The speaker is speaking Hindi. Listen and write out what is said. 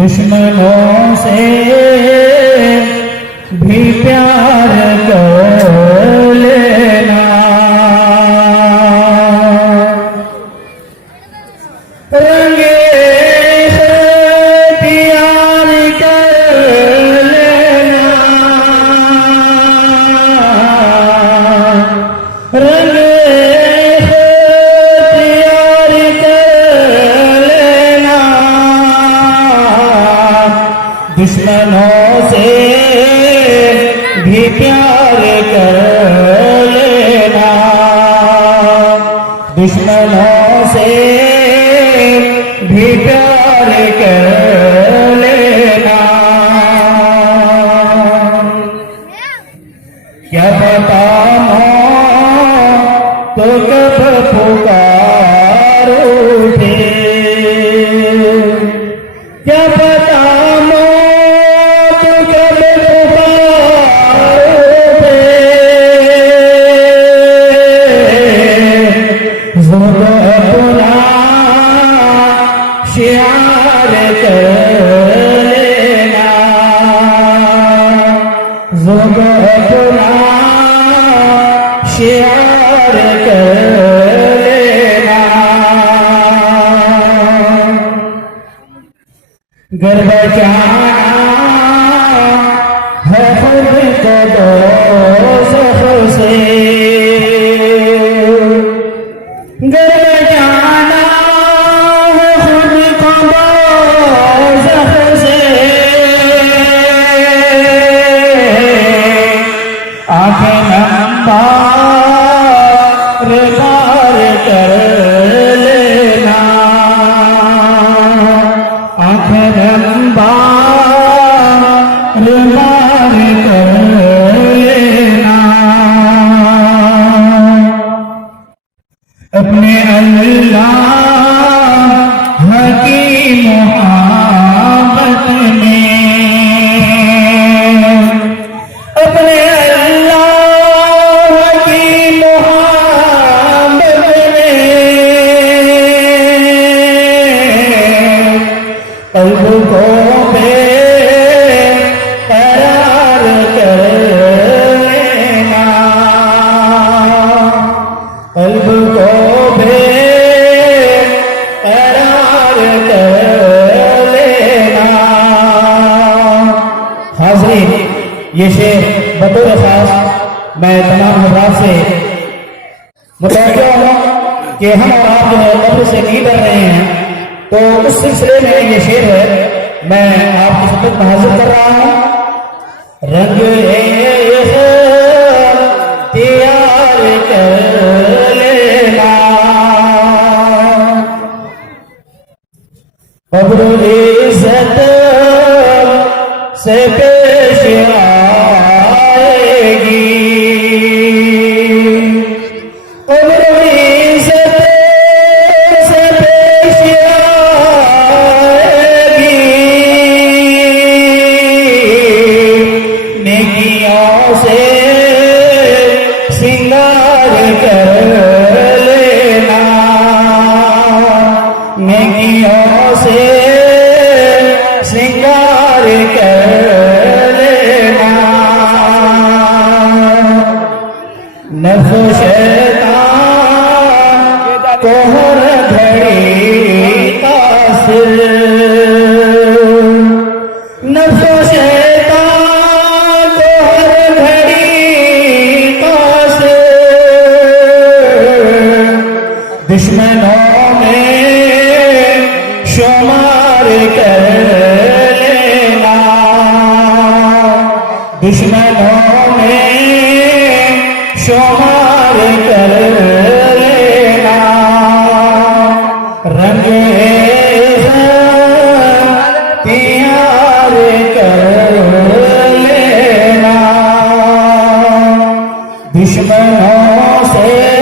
दुश्मनों से भी प्यार कर लेना, रंगे से प्यार कर लेना, रंगे दुश्मनों से भी प्यार कर लेना, दुश्मनों से भी प्यार कर लेना। क्या पता तो कब पुकार उठे, क्या पता शियार कर लेना, अपना शियार कर लेना। घर बचाना है खुद को दोज़ख से, घर बचाना मार कर लेना, आँखें मार कर लेना। अपने अल्लाह की मोहब्बत में, अपने कल्ब को बेकरार कर लेना, कल्ब को बेकरार कर लेना। हाज़रीन, ये शेर बतौर खास मैं तमाम हज़रात से मुतवज्जो हूँ कि हम और आप जो है कब्र से नहीं डर रहे हैं, तो उस सिलसिले में ये शेर है, मैं आपकी खिदमत में हाजिर कर रहा हूँ। रंग तैयार कर लेना, कब्र इज़्ज़त से पेश आएगी, कब्र इज़्ज़त से पेश आएगी, नेकियों से सिंगार कर लेना, नेकियों से सिंगार कर लेना। नफ्स शैतान को हर घड़ी कासिर, नफ्स शैतान को हर घड़ी कासिर, दुश्मनों में शुमार कर लेना, दुश्मनों में शुमार कर लेना। रंग तैयार कर लेना। दुश्मनों से